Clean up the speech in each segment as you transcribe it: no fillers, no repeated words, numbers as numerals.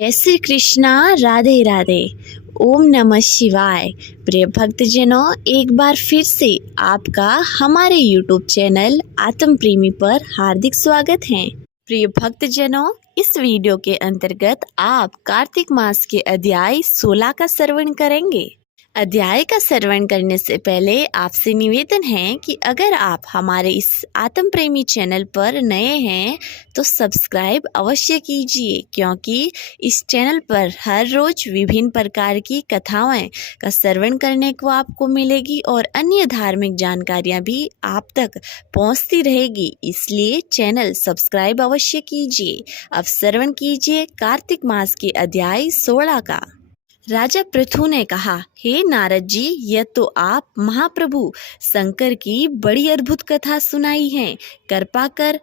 जय श्री कृष्णा। राधे राधे। ओम नमः शिवाय। प्रिय भक्तजनों, एक बार फिर से आपका हमारे YouTube चैनल आत्म प्रेमी पर हार्दिक स्वागत है। प्रिय भक्तजनों, इस वीडियो के अंतर्गत आप कार्तिक मास के अध्याय 16 का श्रवण करेंगे। अध्याय का श्रवण करने से पहले आपसे निवेदन है कि अगर आप हमारे इस आत्म प्रेमी चैनल पर नए हैं तो सब्सक्राइब अवश्य कीजिए, क्योंकि इस चैनल पर हर रोज विभिन्न प्रकार की कथाएं का श्रवण करने को आपको मिलेगी और अन्य धार्मिक जानकारियां भी आप तक पहुंचती रहेगी। इसलिए चैनल सब्सक्राइब अवश्य कीजिए। अब श्रवण कीजिए कार्तिक मास के अध्याय 16 का। राजा पृथु ने कहा, हे नारद जी, यह तो आप महाप्रभु शंकर की बड़ी अद्भुत कथा सुनाई है। कृपा कर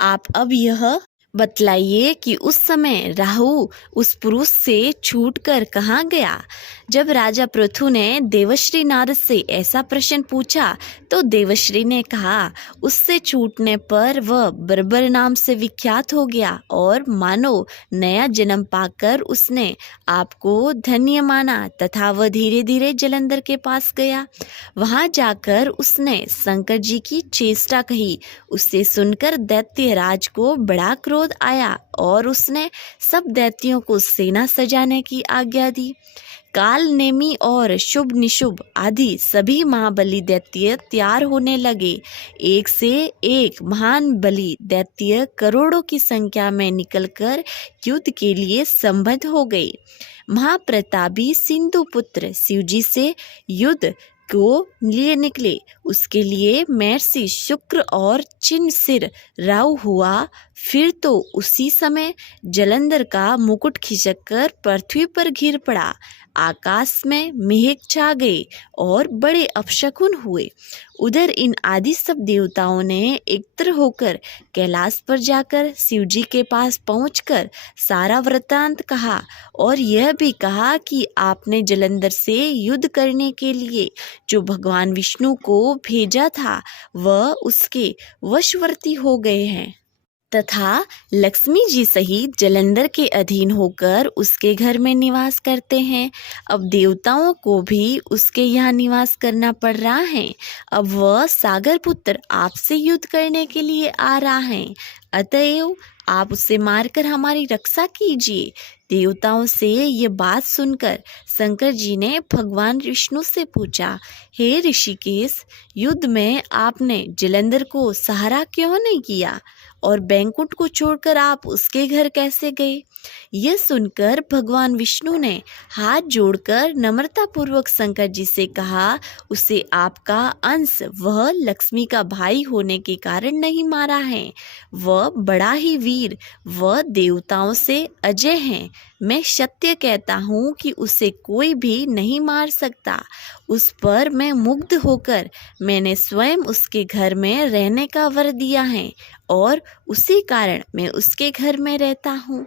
आप अब यह बतलाइए कि उस समय राहु उस पुरुष से छूटकर कहाँ गया। जब राजा पृथु ने देवश्री नारद से ऐसा प्रश्न पूछा तो देवश्री ने कहा, उससे छूटने पर वह बर्बर नाम से विख्यात हो गया और मानो नया जन्म पाकर उसने आपको धन्य माना तथा वह धीरे धीरे जलंधर के पास गया। वहां जाकर उसने शंकर जी की चेष्टा कही। उससे सुनकर दैत्यराज को बड़ा क्रोध आया और उसने सब दैत्यों को सेना सजाने की आज्ञा दी। काल नेमी और शुभ निशुभ आदि सभी महाबली दैत्य तैयार होने लगे। एक से एक महान बली दैत्य करोड़ों की संख्या में निकलकर युद्ध के लिए संबद्ध हो गए। महाप्रतापी सिंधु पुत्र शिवजी से युद्ध को लिए निकले। उसके लिए महर्षि शुक्र और चिन्ह सिर राहु हुआ। फिर तो उसी समय जलंधर का मुकुट खिसककर पृथ्वी पर गिर पड़ा। आकाश में मेघ छा गए और बड़े अपशकुन हुए। उधर इन आदि सब देवताओं ने एकत्र होकर कैलाश पर जाकर शिवजी के पास पहुंचकर सारा वृत्तांत कहा और यह भी कहा कि आपने जलंधर से युद्ध करने के लिए जो भगवान विष्णु को भेजा था वह उसके वशवर्ती हो गए हैं तथा लक्ष्मी जी सहित जलंधर के अधीन होकर उसके घर में निवास करते हैं। अब देवताओं को भी उसके यहाँ निवास करना पड़ रहा है। अब वह सागर पुत्र आपसे युद्ध करने के लिए आ रहा है, अतएव आप उसे मारकर हमारी रक्षा कीजिए। देवताओं से ये बात सुनकर शंकर जी ने भगवान विष्णु से पूछा, हे ऋषिकेश, युद्ध में आपने जलंधर को सहारा क्यों नहीं किया और बैंकुट को छोड़कर आप उसके घर कैसे गए। यह सुनकर भगवान विष्णु ने हाथ जोड़कर नम्रता पूर्वक शंकर जी से कहा, उसे आपका अंश वह लक्ष्मी का भाई होने के कारण नहीं मारा है। वह बड़ा ही वीर, वह देवताओं से अजय है। मैं सत्य कहता हूँ कि उसे कोई भी नहीं मार सकता। उस पर मैं मुग्ध होकर मैंने स्वयं उसके घर में रहने का वर दिया है और उसी कारण मैं उसके घर में रहता हूँ।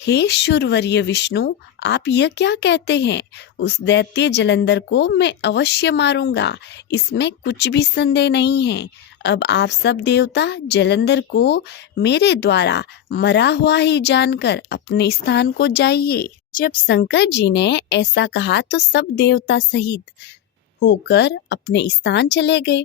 हे शूरवर्य विष्णु, आप यह क्या कहते हैं? उस दैत्य जलंधर को मैं अवश्य मारूंगा, इसमें कुछ भी संदेह नहीं है। अब आप सब देवता जलंधर को मेरे द्वारा मरा हुआ ही जानकर अपने स्थान को जाइए। जब शंकर जी ने ऐसा कहा तो सब देवता सहित होकर अपने स्थान चले गए।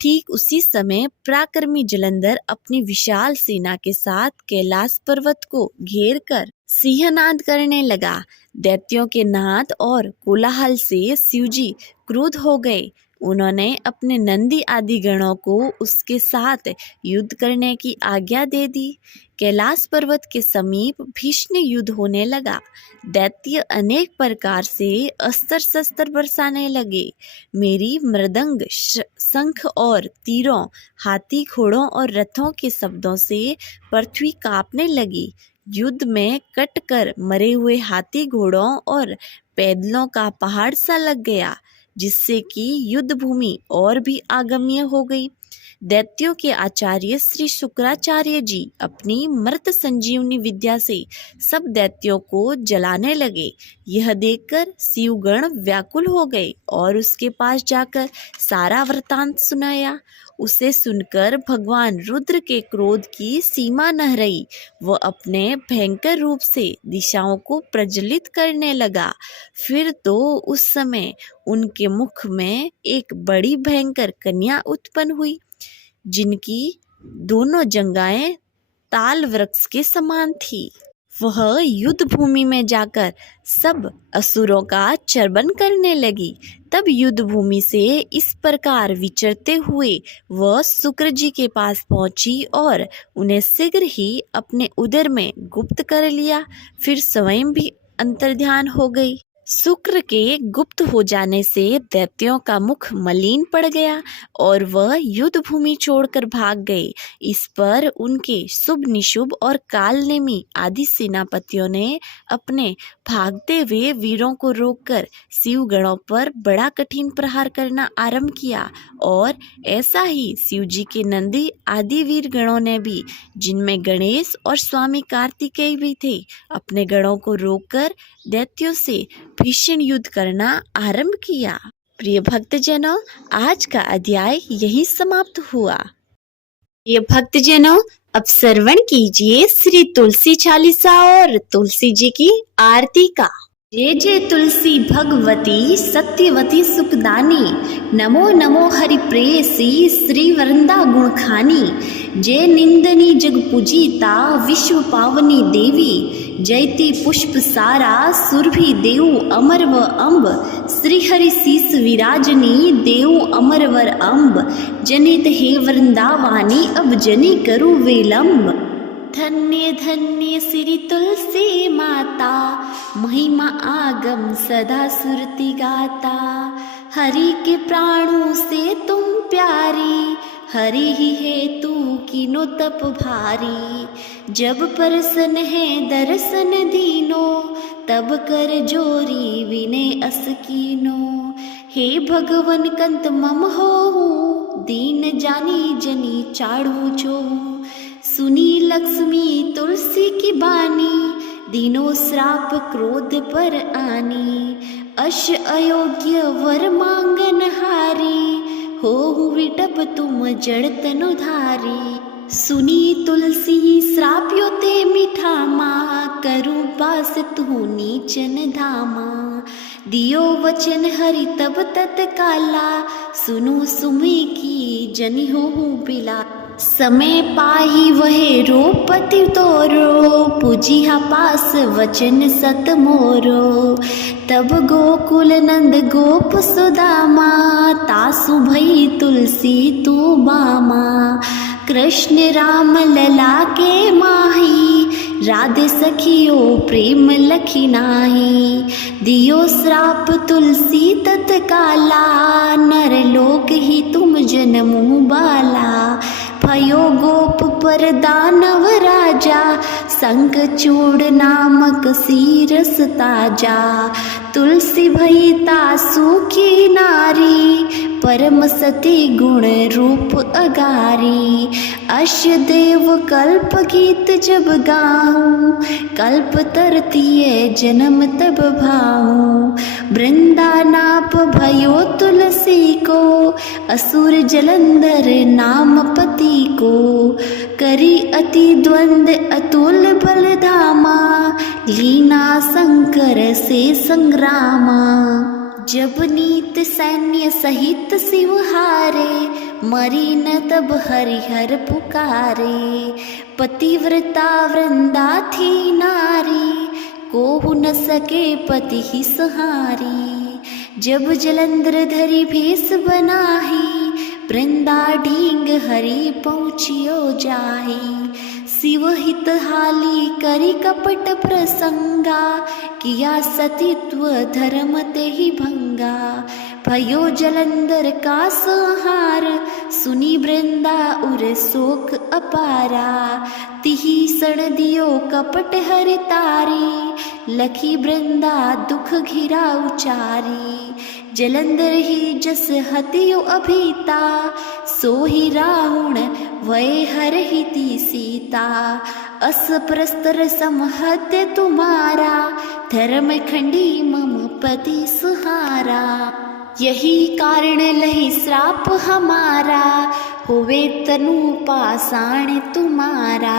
ठीक उसी समय पराक्रमी जलंधर अपनी विशाल सेना के साथ कैलाश पर्वत को घेर कर सिंहनाद करने लगा। दैत्यों के नाद और कोलाहल से शिवजी क्रुद्ध हो गए। उन्होंने अपने नंदी आदि गणों को उसके साथ युद्ध करने की आज्ञा दे दी। कैलाश पर्वत के समीप भीषण युद्ध होने लगा। दैत्य अनेक प्रकार से अस्त्र शस्त्र बरसाने लगे। मेरी मृदंग, शंख और तीरों, हाथी, घोड़ों और रथों के शब्दों से पृथ्वी कांपने लगी। युद्ध में कट कर मरे हुए हाथी, घोड़ों और पैदलों का पहाड़ सा लग गया, जिससे कि युद्ध भूमि और भी अगम्य हो गई। दैत्यों के आचार्य श्री शुक्राचार्य जी अपनी मृत संजीवनी विद्या से सब दैत्यों को जलाने लगे। यह देखकर शिवगण व्याकुल हो गए और उसके पास जाकर सारा वृतांत सुनाया। उसे सुनकर भगवान रुद्र के क्रोध की सीमा न रही। वह अपने भयंकर रूप से दिशाओं को प्रज्वलित करने लगा। फिर तो उस समय उनके मुख में एक बड़ी भयंकर कन्या उत्पन्न हुई, जिनकी दोनों जंघाएं ताल वृक्ष के समान थी। वह युद्ध भूमि में जाकर सब असुरों का चर्वण करने लगी। तब युद्ध भूमि से इस प्रकार विचरते हुए वह शुक्र जी के पास पहुंची और उन्हें शीघ्र ही अपने उदर में गुप्त कर लिया। फिर स्वयं भी अंतर्ध्यान हो गई। शुक्र के गुप्त हो जाने से दैत्यों का मुख मलिन पड़ गया और वह युद्ध भूमि छोड़कर भाग गए। इस पर उनके शुभ निशुभ और कालनेमी आदि सेनापतियों ने अपने भागते हुए वीरों को रोककर शिवगणों पर बड़ा कठिन प्रहार करना आरंभ किया। और ऐसा ही शिव जी के नंदी आदि वीर गणों ने भी, जिनमें गणेश और स्वामी कार्तिकेय भी थे, अपने गणों को रोककर दैत्यों से भीषण युद्ध करना आरंभ किया। प्रिय भक्तजनों, आज का अध्याय यही समाप्त हुआ। प्रिय भक्तजनों, अब श्रवण कीजिए श्री तुलसी चालीसा और तुलसी जी की आरती का। जय जय तुलसी भगवती सत्यवती सुखदानी, नमो नमो हरि प्रेयसी श्री वृंदा गुणखानी। जय निंदनी जग पूजिता विश्व पावनी देवी, जयति पुष्प सारा सुरभि देव अमरव अम्ब। श्री हरि शीस विराजनी देव अमरवर अम्ब, जनित हे वृंदावानी अब जनी करु विलंब। धन्य धन्य श्री तुलसी माता, महिमा आगम सदा सुरति गाता। हरि के प्राणों से तुम प्यारी, हरि ही है तू कीनो तप भारी। जब परसन है दर्शन दीनो, तब कर जोरी विनय अस कीनो। हे भगवन कंत मम होहु, दीन जानी जनी चाड़ू जो। सुनी लक्ष्मी तुलसी की बानी, दीनो श्राप क्रोध पर आनी। अश अयोग्य वर मांगन हारी, हो विटप तुम जड़ तनु धारी। सुनी तुलसी श्राप्यो ते मीठा माँ, करू पास तू नीचन धामा। दियो वचन हरि तब तत्काला, सुनु सुमी की जनि हो बिला। समय पाही वहे रोपति तोरो, पूजिहा पास वचन सत मोरो। तब गोकुल नंद गोप सुदामा, तासु भई तुलसी तू बामा। कृष्ण राम लला के माही, राधे सखियो प्रेम लखी नाही। दियो श्राप तुलसी तत्काला, नर लोक ही तुम जन्मु बाला। भयो गोप पर दानव राजा, शंखचूड़ नामक सीरस ताजा। तुलसी भई तासु की नारी, परम सती गुण रूप अगारी। अश देव कल्प गीत जब गाऊं, कल्प तरतीय जन्म तब भाऊं। वृंदा नाप भयो तुलसी को, असुर जलंधर नाम पति को। करी अति द्वंद अतुल बल धामा, लीना शंकर से संग्रामा। जब नीत सैन्य सहित शिव हारे, मरी न तब हरिहर पुकारे। पतिव्रता वृंदा थी नारी, कोहु न सके पति ही सहारी। जब जलंधर धरी भेष बनाही, वृंदा ढींग हरि पहुँचियो जाही। शिव हित हाली करी कपट प्रसंगा, किया सतीत्व धर्म ते ही भंगा। भयो जलंधर का संहार, सुनी वृंदा उर शोक अपारा। तिही सण दियो कपट हरि तारी, लखी वृंदा दुख घिरा उचारी। जलंधर ही जस हतियो अभीता, सोहि राहुण वै हरहिति सीता, अस परस्तर समहत्य तुम्हारा, धर्म खंडी मम पति सुहारा। यही कारण लही श्राप हमारा, होवे तनु पाषाण तुम्हारा।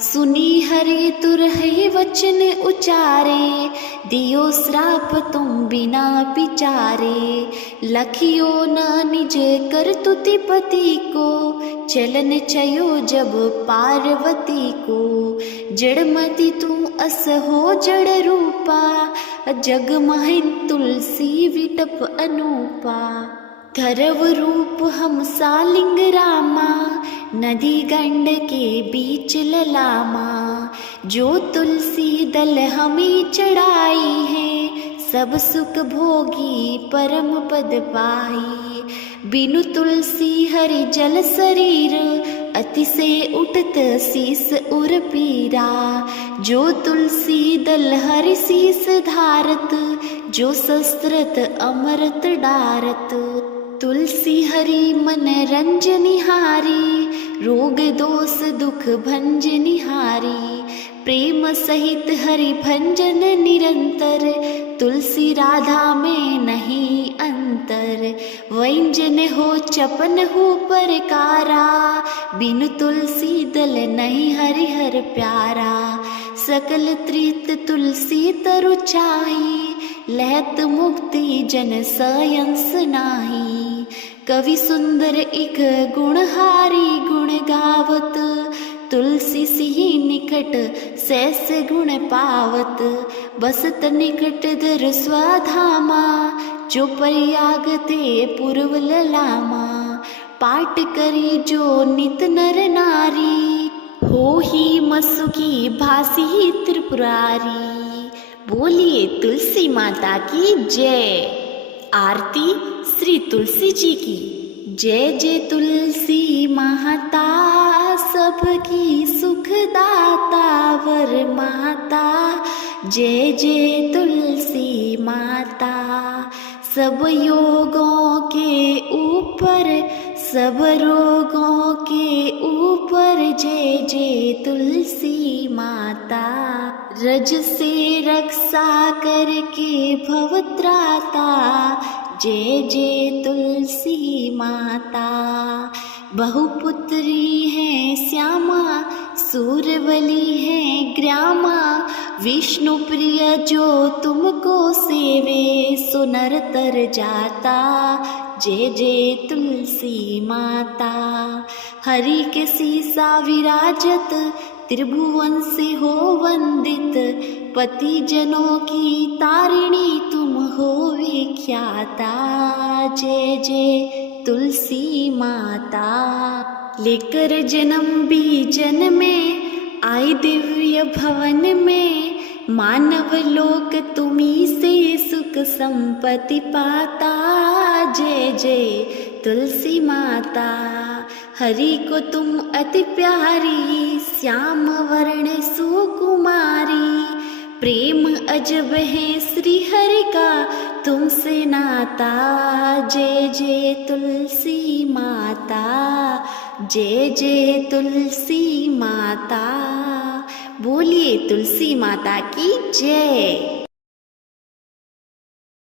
सुनी हरि तुरहि वचन उचारे, दियो श्राप तुम बिना विचारे। लखियो न निज करतुति पति को, चलन चयो जब पार्वती को। जड़मति तू अस हो जड़ रूपा, जग महिन तुलसी विटप अनूपा। धरव रूप हम सालिंग रामा, नदी गंड के बीच ललामा। जो तुलसी दल हमें चढ़ाई है, सब सुख भोगी परम पद पाई। बिनु तुलसी हरि जल शरीर, अति से उठत शीस उर पीरा। जो तुलसी दल हरि शीस धारत, जो शस्त्रत अमृत डारत। तुलसी हरि मन रंजनिहारी, रोग दोष दुख भंजनिहारी। प्रेम सहित हरि भंजन निरंतर, तुलसी राधा में नहीं अंतर। व्यंजन हो चपन हो परकारा, बिनु तुलसी दल नहीं हरिहर प्यारा। सकल त्रित तुलसी तरु चाही, लहत मुक्ति जन सयंस नाही। कवि सुंदर इक गुणहारी गुण गावत, तुलसी सिहि निकट सैस गुण पावत। बसत निकट दर स्वाधामा, जो प्रयाग ते पूर्व ललामा। पाठ करी जो नित नर नारी, हो ही मसुकी भासी त्रिपुरारी। बोलिए तुलसी माता की जय। आरती श्री तुलसी जी की। जय जय तुलसी माता, सबकी सुखदाता वर माता। जय जय तुलसी माता, सब योगों के ऊपर, सब रोगों के ऊपर। जय जय तुलसी माता, रज से रक्षा करके भवत्राता। जय जय तुलसी माता, बहुपुत्री है श्यामा, सूरवली है ग्रामा। विष्णु प्रिय जो तुमको सेवे, सो नर तर जाता। जय जय तुलसी माता, हरि के सीसा विराजत, त्रिभुवन से हो वंदित। पति जनों की तारिणी तुम हो विख्याता। जय जय तुलसी माता, लेकर जन्म बीजन में आई दिव्य भवन में। मानव लोक तुम्ही से सुख संपत्ति पाता। जय जय तुलसी माता, हरि को तुम अति प्यारी, श्याम वर्ण सुकुमारी। प्रेम अजब है श्री हरि का तुमसे नाता। जय जय तुलसी माता, जय जय तुलसी माता। बोलिए तुलसी माता की जय।